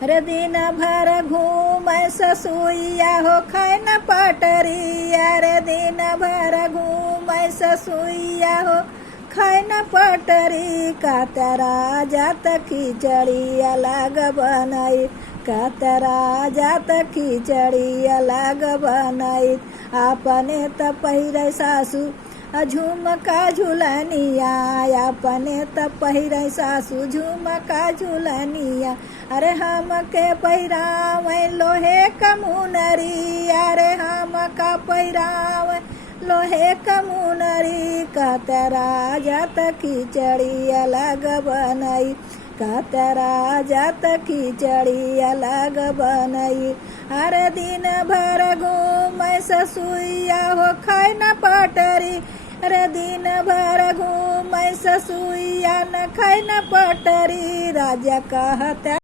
अरे दिन भर घूमै ससुइया हो खाए न पटरी। अरे दिन भर घूमै ससुइया हो खाए न पटरी। कातरा जात खिचड़ी अलग बनाई, कातरा जात खिचड़ी अलग बनाई। अपने त पहिरै सासू झुमका झुलनिया, अपने त पहिरै सासू झुमका झुलनिया। अरे हमके पहिरावे लोहे क मुनरी, अरे हमका पहिरावे लोहे क मुनरी। कातरा जात खिचड़ी अलग बनाई, कातरा जात खिचड़ी अलग बनाई। अरे दिन भर घूमै ससुइया हो खाए न पटरी। अरे दिन भर घूमै ससुइया न खाए न पटरी। राजा कहता